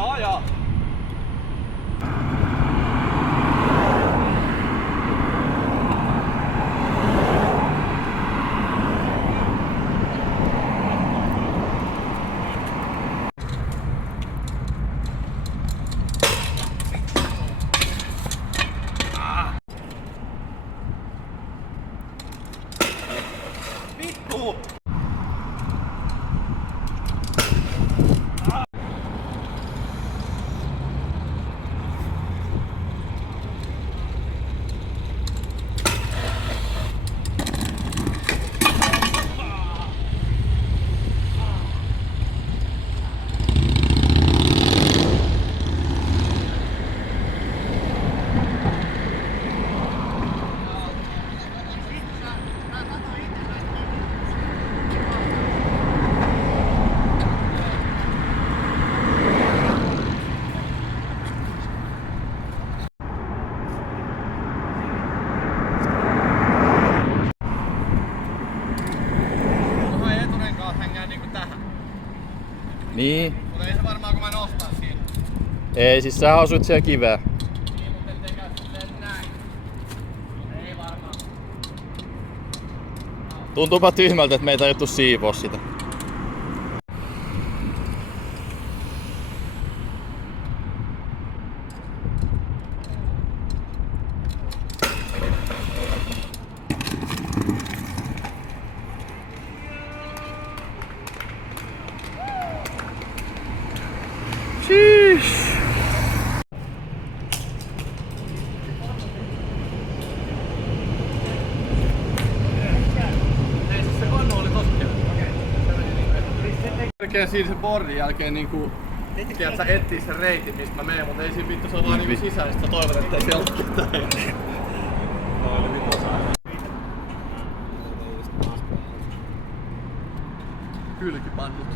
Ja, ja. Vittu! Niin. Mutta ei se varmaan kun mä nostan siinä. Ei, siis sä osut siellä kiveä. Niin, mutta ettei käy silleen näin. Ei varmaan. Tuntuupa tyhmältä, että meitä ei tajuttu siivoa sitä. Sheesh. Ei siis se konnu oli tosi kevyt. Melkein siinä se bordin jälkeen niinku tiedät sä etsii sen reitin mistä mä menen, mutta ei siinä vittu se on vaan niinku sisäistä. Toivon ettei siellä ole ketään. Noille vittu osaa. Kylkipannut.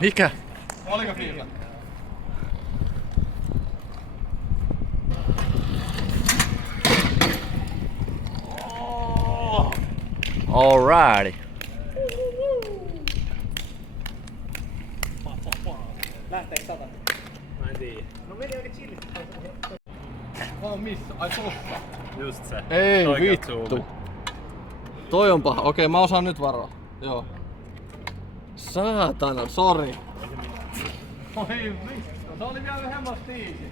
Mikä? Oliko fiilä? Alrighty. Lähteekö 100? Mä en tiedä. No meni oikein chillisti. Missä? Ai tossa. Just se. Ei Oikeat vittu. zoomit. Toi on paha. Okei, mä osaan nyt varoa. Joo. Saatana, sori. Oi vittu. Se oli vielä hemmasti easy.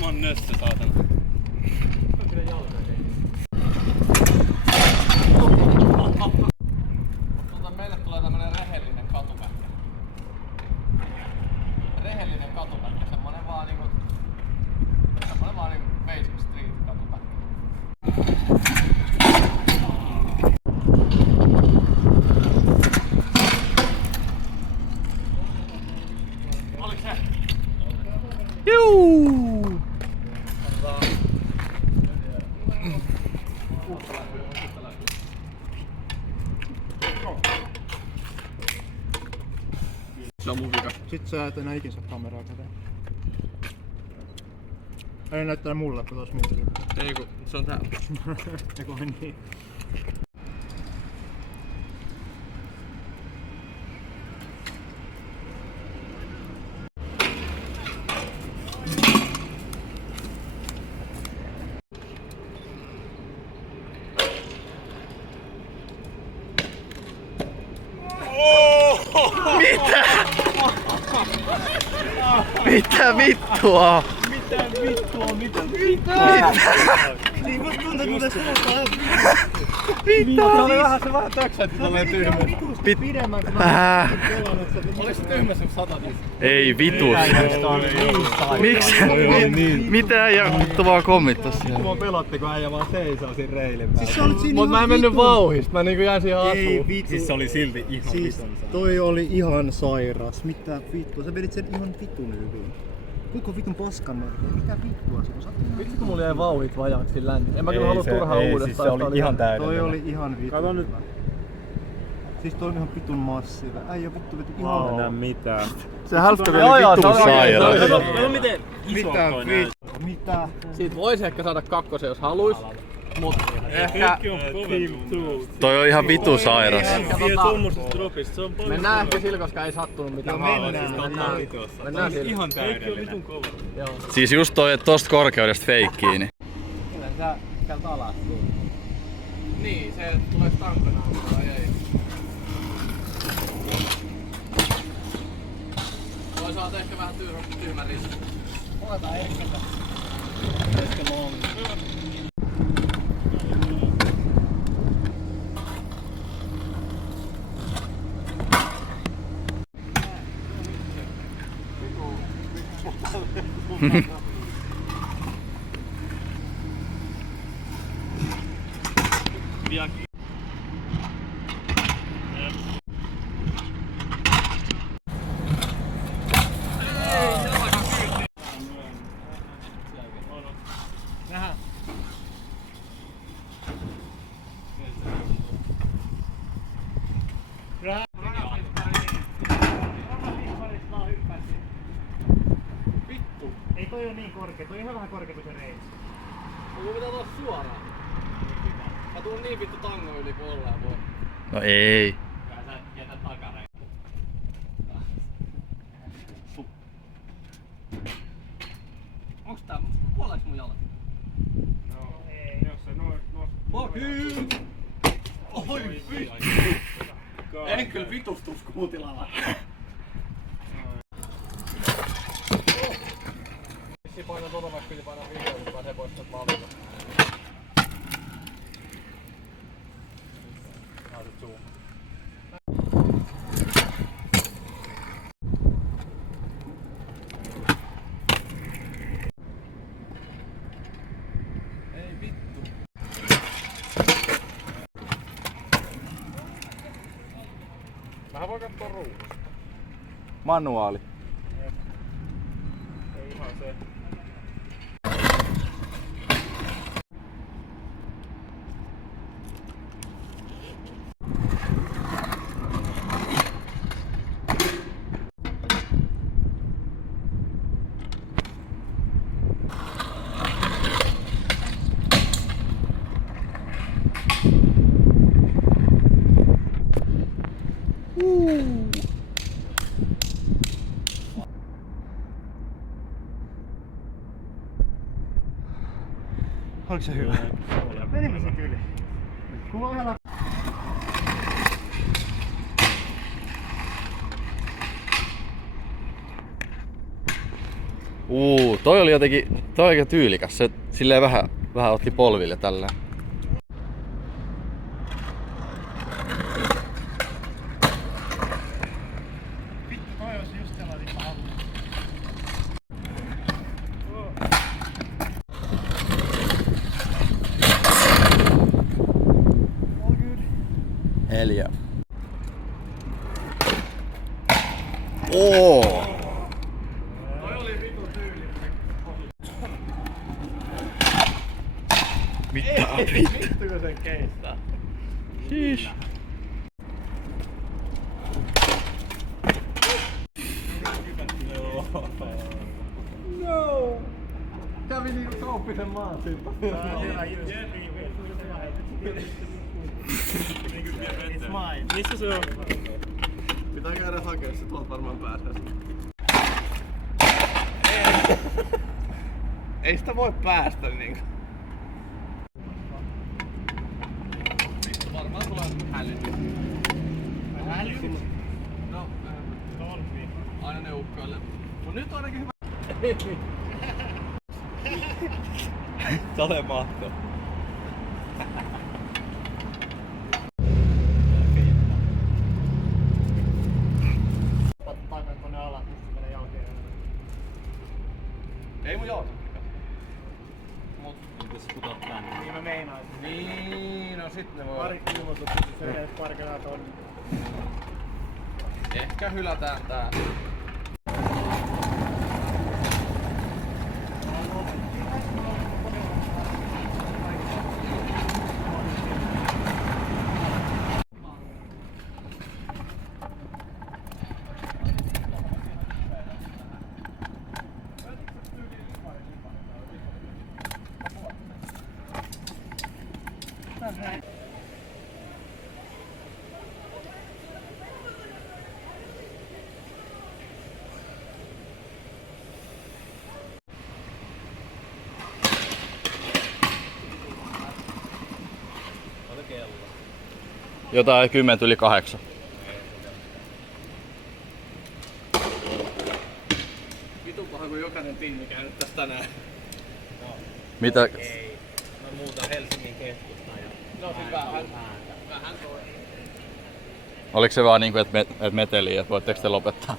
Mä oon nössö, saatana. Mutta meille tulee tämmönen rehellinen katupätkä. Rehellinen katupätkä, semmonen vaan niinku basic street katupätkä. Oliko se? Juu! Se on mun vika. Sit sä et enää ikin saa kameraa käteen. Ei näyttää mulle, kun tos muuta. Ei kun, se on täällä. Eiku niin. Mitä vittua? Mitä vittua? Niin musta tuntuu, että muuten sanotaan. Mitä? Se vähän töksäytti tolleen tyhmä. Pidemmän kun mä Oliko se tyhmä sun 100? Ei vitus. Miksi? Mitä äijä vittu vaan kommittas siellä? Mua pelotti kun äijä vaan seisoo siinä reilin päällä. Siis sä olit siinä Mut mä en mennyt vauhista, mä niinku jäin siihen Ei asuun. vittu. Siis se oli silti ihan Siis vitun toi oli ihan sairas. Mitä vittua? Sä vedit sen ihan vitun hyvin. Koko vitun paskan merkki. Mitä vittua se on? Vitsi kun mulla jäi vauhit vajaaksi sillä länni. En mä kyllä halua turhaan uudestaan. Siis se oli ihan täydellinen. Toi oli ihan vitun. Kato nyt. Siis toi on ihan vitun massiivinen. Äijä vittu ihan Enää mitään. Se hälfkäveli vitun sairas. Kato miten iso toi näyttää. Mitä? Siitä voisi ehkä saada kakkosen jos haluis. Mut ehkä... Toi on ihan vitu sairas. Tuommoisesta dropista, se on paljon. Mennään ehkä sillä, koska ei sattunut mitään mennään. Mennään sillä. Ihan täydellinen. Siis just toi, että tosta korkeudesta feikkiä, niin. Kyllä sä käyt alas tuun. Niin, se tulee stampena tai ei. Toisaalta ehkä vähän tyhmä riski. Otetaan eskeltä. Eskeltä on. Ei toi oo niin korkea, toi on ihan vähän korkeampi se reissu. Mun pitää tulla suoraan. Mä tuun niin vittu tango yli kuin ollaan voi. No ei. Kyllä sä jätä takareen. Onks tää? Kuoleeks mun jalat? No ei. Jos se noin Fuck you! Oi vittu! En kyllä vitustus kuutilalla. Vissi paino tuota vaikka piti painaa videoon, kun pääsee pois tuolta maalilta. Naaset zoom. Ei vittu. Mähän voi kattoo ruudusta. Manuaali. Ei ihan se. Oliko se hyvä? Menimme se kyllä. Kun mä vähän... Toi oli jotenkin, toi oli aika tyylikäs. Se silleen vähän otti polville tällä. Vittu, toi olisi just sellainen halu. All good. 4. Oo! Toi oli vittu tyylinen. Mitä vittu? Vittuko sen keistää? Siis. No! Kävi niinku Kauppisen maan siltä. Hyvä just. It's mine. Missä se on? Pitää käydä hakea se, tuolta varmaan pääsee. Ei sitä voi päästä niinku. Vittu varmaan tulee hälytys. Hälytys? No, Dolphin. aina ne ukkoille. Mut nyt on ainakin hyvä. Sale mahtoo. Paikan tonne alas, missä menee jalkeen. Ei mun jalka. Mut Jos putot tänne. Niin mä meinaisin. niin, no sit ne voi. Pari ilmoitukset, että se edes parkelaa tonne. Ehkä hylätään tää. Jotain 7:10. Vitun paha kun jokainen pinni käynyt tästä tänään. Mitä? Ei. Mä muutan Helsingin keskustaan ja No siis vähän toi. Oliko se vaan niinku, et meteli, että voitteko te lopettaa?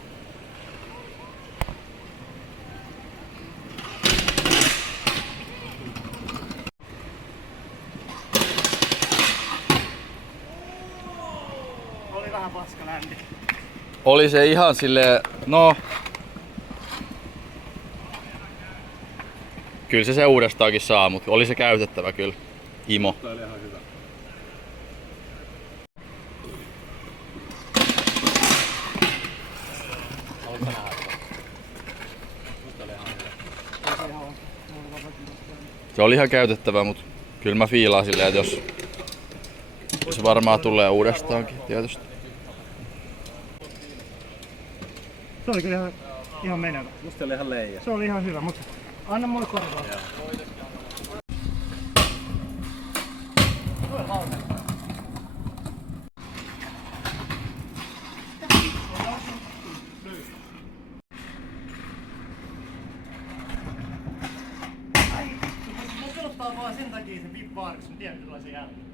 Oli vähän paska lämmin. Oli se ihan silleen, no... Kyllä se uudestaankin saa, mutta oli se käytettävä kyllä. Imo. Toi oli ihan hyvä. haluatko nähdä sitä? Musta oli ihan hyvä. Se oli ihan käytettävä, mutta kyllä mä fiilaan silleen, että jos se varmaan tulee uudestaankin tietysti. Se oli kyllä ihan menevä. Musta oli ihan leija. Se oli ihan hyvä, mutta anna mulle korvaa. Mä pelottaa vaan sen takia se vippaari, kun tiedät millaisen jälkeen.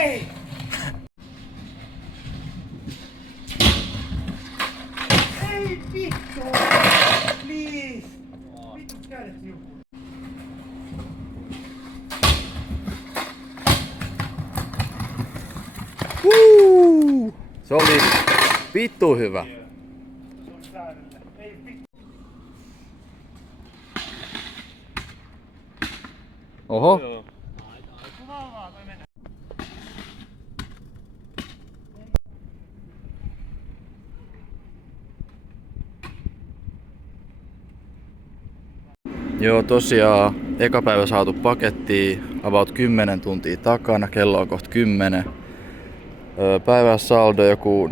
Ei! Ei vittu! Please! Vittu kädet joku. Se oli vittu hyvä. Se on säädöllä. Ei vittu. Oho. Kuvaa vaan, toi menee. Joo, tosiaan eka päivä saatu pakettiin about 10 tuntia takana, kello on kohta 10. Päivän saldo joku 14-15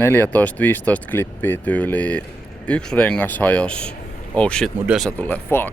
klippiä tyyliin. Yksi rengas hajos. Oh shit, mun dösä tulee, fuck.